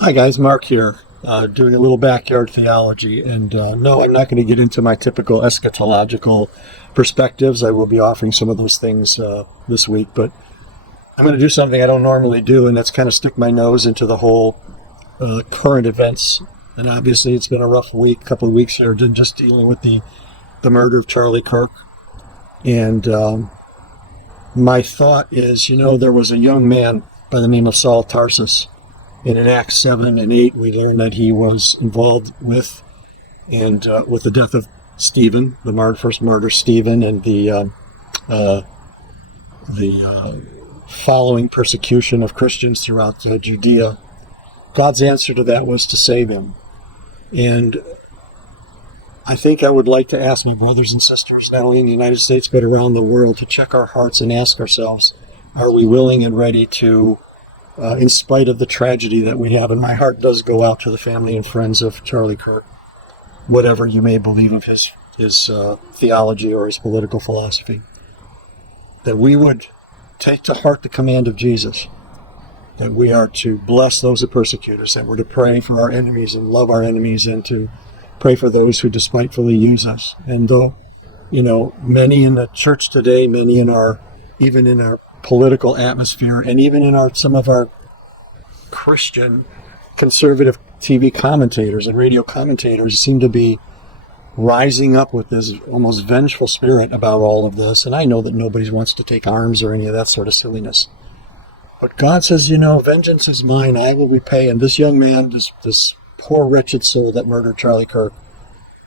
Hi guys, Mark here, doing a little backyard theology, and no, I'm not going to get into my typical eschatological perspectives. I will be offering some of those things this week, but I'm going to do something I don't normally do, and that's kind of stick my nose into the whole current events. And obviously it's been a rough week, couple of weeks here, just dealing with the murder of Charlie Kirk. And my thought is, there was a young man by the name of Saul of Tarsus. And in Acts 7 and 8, we learn that he was involved with the death of Stephen, the first martyr Stephen, and the following persecution of Christians throughout Judea. God's answer to that was to save him. And I think I would like to ask my brothers and sisters, not only in the United States, but around the world, to check our hearts and ask ourselves, are we willing and ready to, in spite of the tragedy that we have, and my heart does go out to the family and friends of Charlie Kirk, whatever you may believe of his theology or his political philosophy, that we would take to heart the command of Jesus, that we are to bless those who persecute us, that we're to pray for our enemies and love our enemies, and to pray for those who despitefully use us. And many in the church today, many even in our political atmosphere, and even in some of our Christian conservative TV commentators and radio commentators seem to be rising up with this almost vengeful spirit about all of this. And I know that nobody wants to take arms or any of that sort of silliness. But God says, vengeance is mine, I will repay. And this young man, this poor wretched soul that murdered Charlie Kirk,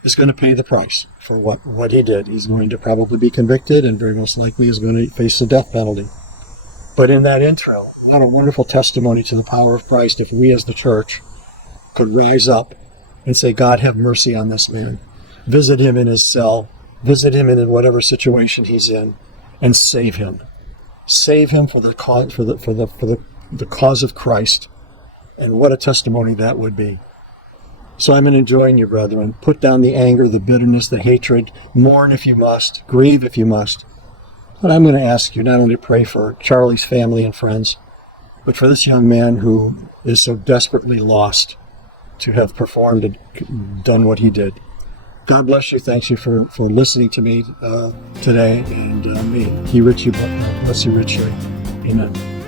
is going to pay the price for what he did. He's going to probably be convicted, and very most likely is going to face the death penalty. But in that intro, what a wonderful testimony to the power of Christ if we as the church could rise up and say, God, have mercy on this man. Visit him in his cell. Visit him in whatever situation he's in, and save him. Save him for the cause of Christ. And what a testimony that would be. So I'm enjoying you, brethren. Put down the anger, the bitterness, the hatred. Mourn if you must. Grieve if you must. But I'm going to ask you not only to pray for Charlie's family and friends, but for this young man who is so desperately lost to have performed and done what he did. God bless you. Thanks you for listening to me today, and may He bless you richly. Amen.